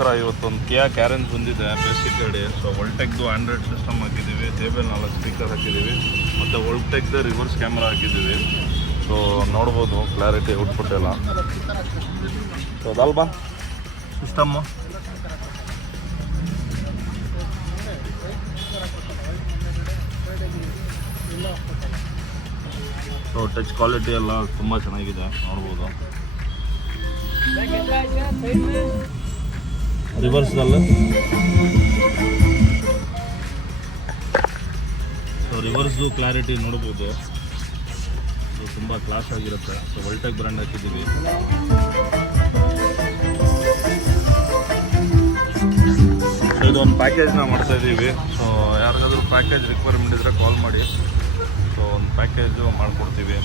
ನಿಮಗೋಸ್ಕರ ಇವತ್ತೊಂದು ಕಿಯಾ ಕ್ಯಾರೆನ್ಸ್ ಬಂದಿದೆ ಬೇಸಿಕ್ ಗಾಡಿ. ಸೊ ವೋಲ್ಟೆಕ್ದು ಆಂಡ್ರಾಯ್ಡ್ ಸಿಸ್ಟಮ್ ಹಾಕಿದ್ದೀವಿ, ಟೇಬಲ್ 4 ಸ್ಪೀಕರ್ ಹಾಕಿದ್ದೀವಿ, ಮತ್ತು ವೋಲ್ಟೆಕ್ದು ರಿವರ್ಸ್ ಕ್ಯಾಮ್ರಾ ಹಾಕಿದ್ದೀವಿ. ಸೊ ನೋಡ್ಬೋದು ಕ್ಲಾರಿಟಿ ಔಟ್ಪುಟ್ ಎಲ್ಲ. ಸೊ ಅದಲ್ವಾ ಸಿಸ್ಟಮ್ಮು. ಸೊ ಟಚ್ ಕ್ವಾಲಿಟಿ ಎಲ್ಲ ತುಂಬ ಚೆನ್ನಾಗಿದೆ ನೋಡ್ಬೋದು. ರಿವರ್ಸ್ದಲ್ಲ, ಸೊ ರಿವರ್ಸ್ದು ಕ್ಲಾರಿಟಿ ನೋಡ್ಬೋದು. ಸೊ ತುಂಬ ಕ್ಲಾಸ್ ಆಗಿರುತ್ತೆ. ಸೊ ವೋಲ್ಟೆಕ್ ಬ್ರ್ಯಾಂಡ್ ಹಾಕಿದ್ದೀವಿ. ಸೊ ಇದೊಂದು ಪ್ಯಾಕೇಜ್ನ ಮಾಡ್ತಾಯಿದ್ದೀವಿ. ಸೊ ಯಾರಿಗಾದ್ರೂ ಪ್ಯಾಕೇಜ್ ರಿಕ್ವೈರ್ಮೆಂಟ್ ಇದ್ದರೆ ಕಾಲ್ ಮಾಡಿ. ಸೊ ಒಂದು ಪ್ಯಾಕೇಜು ಮಾಡಿಕೊಡ್ತೀವಿ.